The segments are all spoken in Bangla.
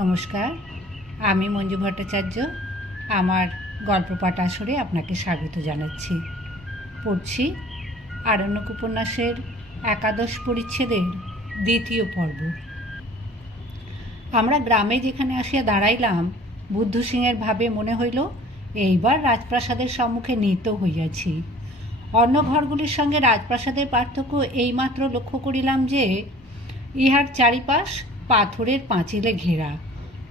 নমস্কার, আমি মঞ্জু ভট্টাচার্য, আমার গল্প পাঠ আসরে আপনাকে স্বাগত জানাচ্ছি। পড়ছি আরণ্যক উপন্যাসের একাদশ পরিচ্ছেদের দ্বিতীয় পর্ব। আমরা গ্রামে যেখানে আসিয়া দাঁড়াইলাম, বুদ্ধ সিংয়ের ভাবে মনে হইল, এইবার রাজপ্রাসাদের সম্মুখে নীত হইয়াছি। অন্য ঘরগুলির সঙ্গে রাজপ্রাসাদের পার্থক্য এইমাত্র লক্ষ্য করিলাম যে, ইহার চারিপাশ পাথরের পাঁচিলে ঘেরা।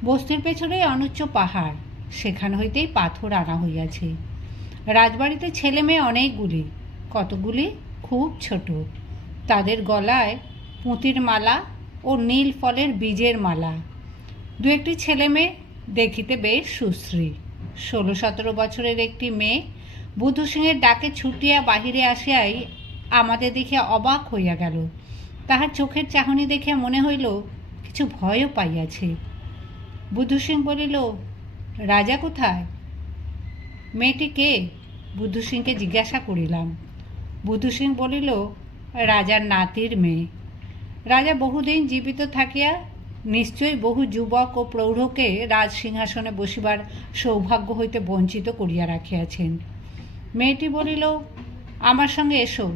বস্তির পেছনে অনুচ্চ পাহাড়, সেখান হইতেই পাথর আনা হইয়াছে। রাজবাড়িতে ছেলে মেয়ে অনেকগুলি, কতগুলি? খুব ছোট। তাদের গলায় পুঁতির মালা ও নীল ফলের বীজের মালা। দু একটি ছেলে মেয়ে দেখিতে বেশ সুশ্রী। ষোলো সতেরো বছরের একটি মেয়ে বুধু সিংহের ডাকে ছুটিয়া বাহিরে আসিয়াই আমাদের দেখিয়া অবাক হইয়া গেল। তাহার চোখের চাহনি দেখিয়া মনে হইল কিছু ভয়ও পাইয়াছে। বুদ্ধ সিং বলিল, রাজা কোথায়? মেয়েটি কে? বুদ্ধ সিংকে জিজ্ঞাসা করিলাম। বুদ্ধ সিং বলিল, রাজার নাতির মেয়ে। রাজা বহুদিন জীবিত থাকিয়া নিশ্চয়ই বহু যুবক ও প্রৌঢ়কে রাজ সিংহাসনে বসিবার সৌভাগ্য হইতে বঞ্চিত করিয়া রাখিয়াছেন। মেয়েটি বলিল, আমার সঙ্গে এসো।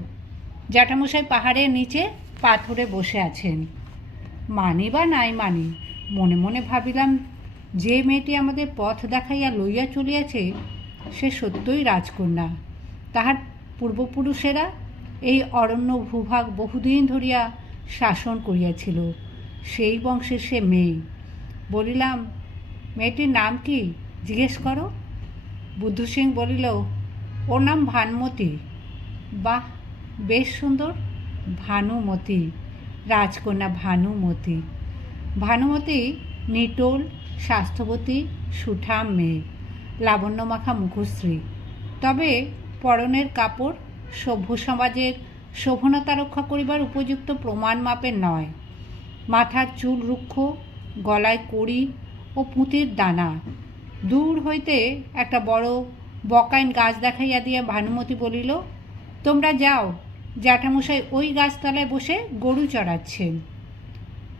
জ্যাঠামশাই পাহাড়ের নিচে পাথরে বসে আছেন। মানি বা নাই মানে মনে মনে ভাবিলাম যে মেয়েটি আমাদের পথ দেখাইয়া লইয়া চলিয়াছে, সে সত্যই রাজকন্যা। তাহার পূর্বপুরুষেরা এই অরণ্য ভূভাগ বহুদিন ধরিয়া শাসন করিয়াছিল, সেই বংশের সে মেয়ে। বলিলাম, মেয়েটির নাম কি? জিজ্ঞেস করো। বুদ্ধ সিং বলিল, ওর নাম ভানুমতি। বাহ, বেশ সুন্দর, ভানুমতি। রাজকন্যা ভানুমতি। ভানুমতি নিটোল, স্বাস্থ্যবতী, সুঠাম মেয়ে, লাবণ্যমাখা মুখশ্রী। তবে পরনের কাপড় সভ্য সমাজের শোভনতা রক্ষা করিবার উপযুক্ত প্রমাণ মাপের নয়। মাথার চুল রুক্ষ, গলায় কড়ি ও পুঁতির দানা। দূর হইতে একটা বড় বকাইন গাছ দেখাইয়া দিয়া ভানুমতি বলিল, তোমরা যাও জ্যাঠামশাই ওই গাছতলায় বসে গরু চড়াচ্ছেন।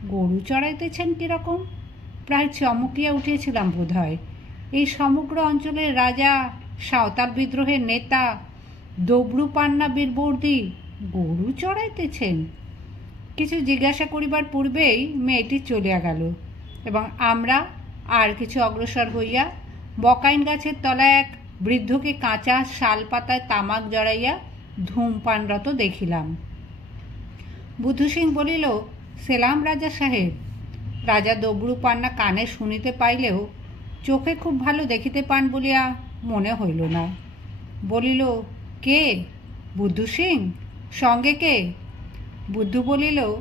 গরু চড়াইতেছেন কীরকম? প্রায় চমকিয়া উঠিয়েছিলাম বোধহয়। এই সমগ্র অঞ্চলের রাজা, সাঁওতাল বিদ্রোহের নেতা দবরু পান্না বীরবর্দি গরু চড়াইতেছেন? কিছু জিজ্ঞাসা করিবার পূর্বেই মেয়েটি চলিয়া গেল এবং আমরা আর কিছু অগ্রসর হইয়া বকাইন গাছের তলায় এক বৃদ্ধকে কাঁচা শাল পাতায় তামাক জড়াইয়া ধূমপানরত দেখিলাম। বুদ্ধ সিং বলিল, সেলাম রাজা সাহেব, রাজা দবরু পান্না কানে শুনিতে পাইলেও চোখে খুব ভালো দেখিতে পান বলিয়া মনে হইল না। বলিল, কে? বুদ্ধ সিং সঙ্গে কে? বুদ্ধু বলিল,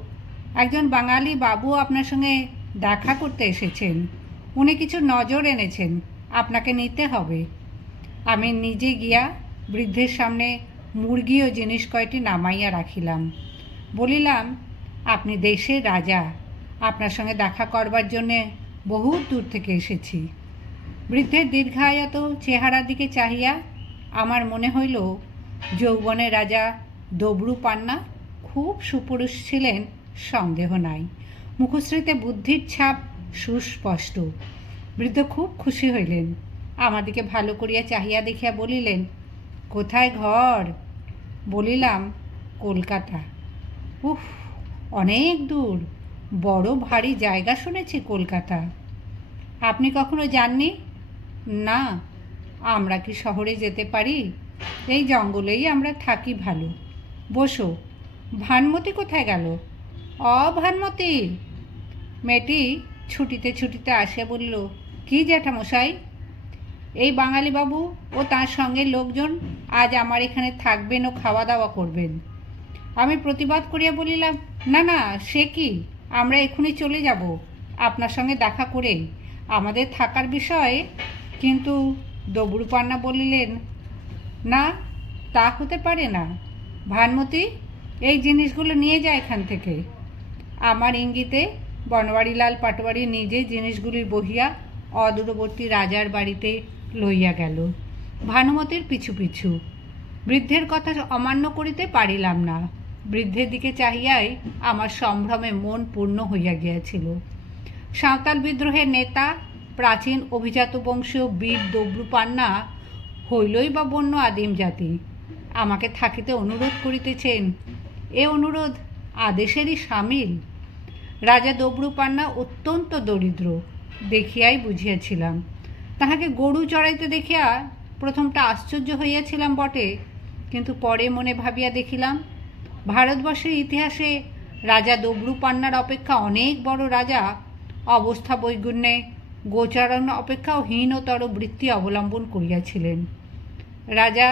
একজন বাঙালি বাবু আপনার সঙ্গে দেখা করতে এসেছেন। উনি কিছু নজর এনেছেন, আপনাকে নিতে হবে। আমি নিজে গিয়া বৃদ্ধের সামনে মুরগি ও জিনিস কয়টি নামাইয়া রাখিলাম। বলিলাম, আপনি দেশের রাজা। আপনার সঙ্গে দেখা করবার জন্যে বহু দূর থেকে এসেছি। বৃদ্ধের দীর্ঘায়ত চেহারার দিকে চাহিয়া আমার মনে হইল যৌবনের রাজা দবরু পান্না খুব সুপুরুষ ছিলেন, সন্দেহ নাই। মুখশ্রীতে বুদ্ধির ছাপ সুস্পষ্ট। বৃদ্ধ খুব খুশি হইলেন। আমাদিকে ভালো করিয়া চাহিয়া দেখিয়া বলিলেন, কোথায় ঘর? বলিলাম, কলকাতা? উফ, অনেক দূর। বড় ভারী জায়গা শুনেছি কলকাতা। আপনি কখনো যাননি? না। আমরা কি শহরে যেতে পারি? এই জঙ্গলেই আমরা থাকি ভালো। বসো। ভানমতি কোথায় গেল? অভানমতি। মেয়েটি ছুটিতে ছুটিতে আসিয়া বলল, কি জ্যাঠামশাই? এই বাঙালি বাবু ও তার সঙ্গে লোকজন আজ আমার এখানে থাকবেন ও খাওয়া দাওয়া করবেন। আমি প্রতিবাদ করিয়া বলিলাম, না না, সে কি? আমরা এখনই চলে যাব। আপনার সঙ্গে দেখা করে আমাদের থাকার বিষয়ে। কিন্তু দবরুপান্না বলিলেন, না, তা হতে পারে না। ভানমতি, এই জিনিসগুলো নিয়ে যায় এখান থেকে। আমার ইঙ্গিতে বনবাড়িলাল পাটোয়ারি নিজে জিনিসগুলি বহিয়া অদূরবর্তী রাজার বাড়িতে লইয়া গেল। ভানুমতের পিছু পিছু। বৃদ্ধের কথা অমান্য করিতে পারিলাম না। বৃদ্ধের দিকে চাহিয়াই আমার সম্ভ্রমে মন পূর্ণ হইয়া গিয়াছিল। সাঁওতাল বিদ্রোহের নেতা, প্রাচীন অভিজাত বংশীয় বীর দব্রুপান্না হইলই বা বন্য আদিম জাতি। আমাকে থাকিতে অনুরোধ করিতেছেন। এ অনুরোধ আদেশেরই সামিল। রাজা দব্রুপান্না অত্যন্ত দরিদ্র, দেখিয়াই বুঝিয়াছিলাম। তাহাকে গরু চড়াইতে দেখিয়া প্রথমটা আশ্চর্য হইয়াছিলাম বটে, কিন্তু পরে মনে ভাবিয়া দেখিলাম, ভারতবর্ষের ইতিহাসে রাজা দব্রুপান্নার অপেক্ষা অনেক বড় রাজা, অবস্থা বৈগুণ্যে গোচারণ অপেক্ষাও হীনতর বৃত্তি অবলম্বন করিয়াছিলেন। রাজা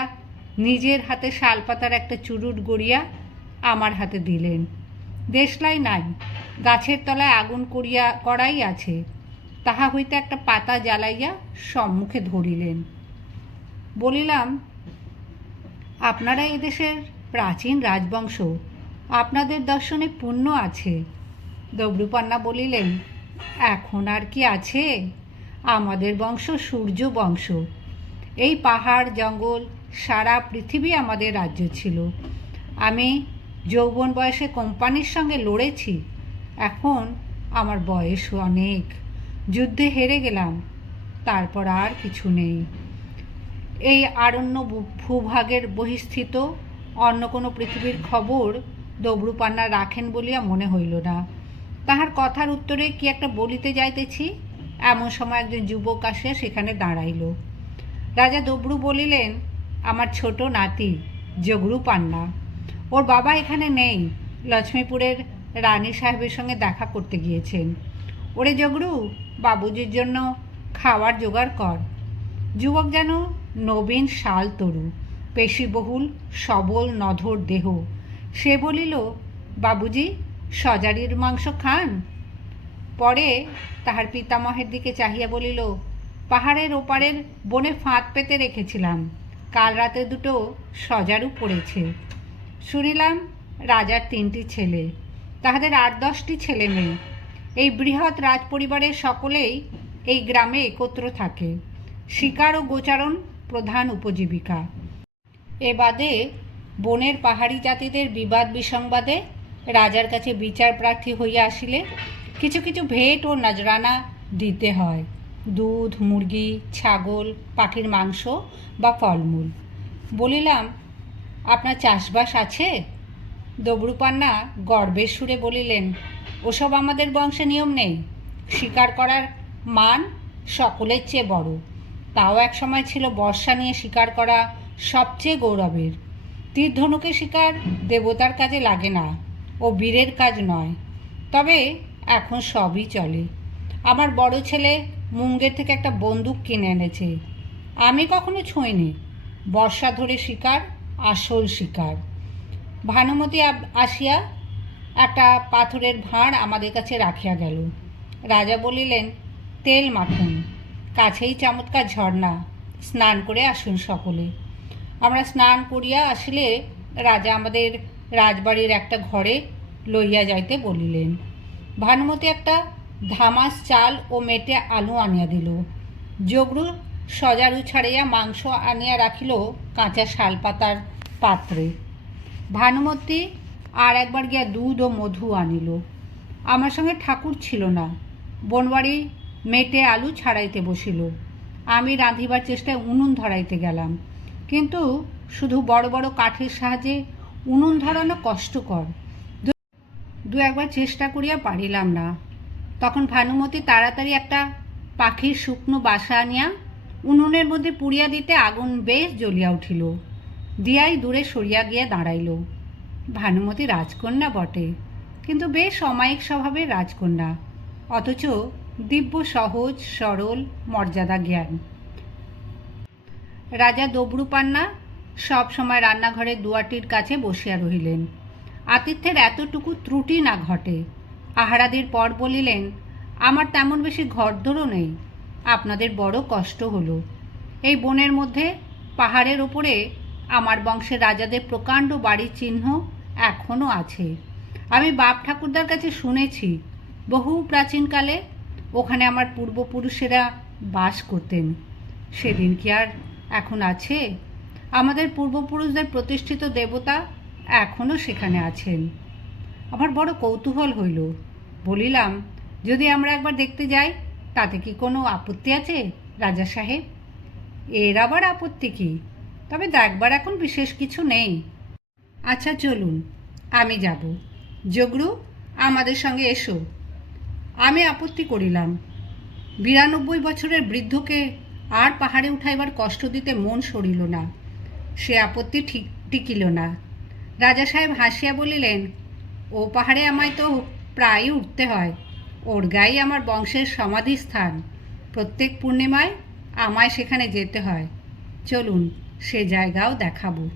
নিজের হাতে শালপাতার একটা চুরুট গড়িয়া আমার হাতে দিলেন। দেশলাই নাই, গাছের তলায় আগুন করিয়া, করাই আছে। তাহা হইতে একটা পাতা জ্বালাইয়া সম্মুখে ধরিলেন। বলিলাম, আপনারা এদেশের প্রাচীন রাজবংশ, আপনাদের দর্শনে পুণ্য আছে? দব্রুপান্না বলিলেন, এখন আর কি আছে? আমাদের বংশ সূর্য বংশ। এই পাহাড়, জঙ্গল, সারা পৃথিবী আমাদের রাজ্য ছিল। আমি যৌবন বয়সে কোম্পানির সঙ্গে লড়েছি। এখন আমার বয়স অনেক। যুদ্ধে হেরে গেলাম, তারপর আর কিছু নেই। এই আরণ্য ভূভাগের বহিস্থিত অন্য কোনো পৃথিবীর খবর দব্রুপান্না রাখেন বলিয়া মনে হইল না। তাহার কথার উত্তরে কি একটা বলিতে যাইতেছি? এমন সময় একজন যুবক আসিয়া সেখানে দাঁড়াইল। রাজা দব্রু বলিলেন, আমার ছোট নাতি জগরু পান্না ওর বাবা এখানে নেই। লক্ষ্মীপুরের রানী সাহেবের সঙ্গে দেখা করতে গিয়েছেন। ওরে জগরু, বাবুজির জন্য খাওয়ার জোগাড় কর। যুবক যেন নবীন শাল তরু পেশিবহুল সবল, নধর দেহ। সে বলিল, বাবুজি, সজারির মাংস খান? পরে তাহার পিতামহের দিকে চাহিয়া বলিল, পাহাড়ের ওপারের বনে ফাঁদ পেতে রেখেছিলাম। কাল রাতে দুটো সজারু পড়েছে। শুনিলাম, রাজার তিনটি ছেলে। তাহাদের আট দশটি ছেলে মেয়ে। এই বৃহৎ রাজপরিবারের সকলেই এই গ্রামে একত্র থাকে। শিকার ও গোচারণ প্রধান উপজীবিকা। এ বাদে বনের পাহাড়ি জাতিদের বিবাদ বিসংবাদে রাজার কাছে বিচার প্রার্থী হইয়া আসিলে কিছু কিছু ভেট ও নজরানা দিতে হয়। দুধ, মুরগি, ছাগল, পাখির মাংস বা ফলমূল। বলিলাম, আপনার চাষবাস আছে? দবরুপান্না গর্বের সুরে বলিলেন ওসব আমাদের বংশে নিয়ম নেই। শিকার করার মান সকলের চেয়ে বড়। তাও এক সময় ছিল বর্ষা নিয়ে শিকার করা সবচেয়ে গৌরবের। তীর ধনুকে শিকার দেবতার কাজে লাগে না ও বীরের কাজ নয়। তবে এখন সবই চলে। আমার বড় ছেলে মুঙ্গের থেকে একটা বন্দুক কিনে এনেছে। আমি কখনো ছুঁইনি। বর্ষা ধরে শিকার, আসল শিকার। ভানুমতি আসিয়া একটা পাথরের ভাঁড় আমাদের কাছে রাখিয়া গেল। রাজা বলিলেন, তেল মাখুন, কাছেই চমৎকার ঝর্ণা, স্নান করে আসুন সকলে। আমরা স্নান করিয়া আসিলে রাজা আমাদের রাজবাড়ির একটা ঘরে লইয়া যাইতে বলিলেন। ভানুমতি একটা ধামাস চাল ও মেটে আলু আনিয়া দিল। জগরু সজারু ছাড়িয়া মাংস আনিয়া রাখিল কাঁচা শালপাতার পাত্রে। ভানুমতি আর একবার গিয়া দুধ ও মধু আনিল। আমার সঙ্গে ঠাকুর ছিল না। বনবাড়ি মেটে আলু ছাড়াইতে বসিল। আমি রাঁধিবার চেষ্টায় উনুন ধরাইতে গেলাম। কিন্তু শুধু বড় বড় কাঠের সাহায্যে উনুন ধরানো কষ্টকর। দু- একবার চেষ্টা করিয়া পারিলাম না। তখন ভানুমতি তাড়াতাড়ি একটা পাখির শুকনো বাসা আনিয়া উনুনের মধ্যে পুড়িয়া দিতে আগুন বেশ জ্বলিয়া উঠিল। দিয়াই দূরে সরিয়া গিয়া দাঁড়াইল। ভানুমতি রাজকন্যা বটে, কিন্তু বেশ অমায়িক স্বভাবের রাজকন্যা, অথচ দিব্য সহজ, সরল, মর্যাদা জ্ঞান। রাজা দবরুপান্না সব সময় রান্নাঘরের দুয়ারটির কাছে বসিয়া রহিলেন। আতিথ্যের এতটুকু ত্রুটি না ঘটে। আহারাদির পর বলিলেন, আমার তেমন বেশি ঘরদোরও নেই, আপনাদের বড় কষ্ট হলো। এই বনের মধ্যে পাহাড়ের ওপরে আমার বংশের রাজাদের প্রকাণ্ড বাড়ির চিহ্ন এখনও আছে। আমি বাপ ঠাকুরদার কাছে শুনেছি, বহু প্রাচীনকালে ওখানে আমার পূর্বপুরুষেরা বাস করতেন। সেদিন কি আর এখন আছে? আমাদের পূর্বপুরুষদের প্রতিষ্ঠিত দেবতা এখনও সেখানে আছেন। আমার বড় কৌতূহল হইল। বলিলাম, যদি আমরা একবার দেখতে যাই, তাতে কি কোনো আপত্তি আছে, রাজা সাহেব? এর আবার আপত্তি কি? তবে দেখবার এখন বিশেষ কিছু নেই। আচ্ছা চলুন। আমি যাব। যোগরু আমাদের সঙ্গে এসো। আমি আপত্তি করিলাম। বিরানব্বই বছরের বৃদ্ধকে আর পাহাড়ে উঠাইবার কষ্ট দিতে মন সরিল না। সে আপত্তি ঠিক টিকিল না। রাজা সাহেব হাসিয়া বলিলেন, ও পাহাড়ে আমায় তো প্রায়ই উঠতে হয়। ওর গায়ে আমার বংশের সমাধিস্থান। প্রত্যেক পূর্ণিমায় আমায় সেখানে যেতে হয়। চলুন, সে জায়গাও দেখাবো।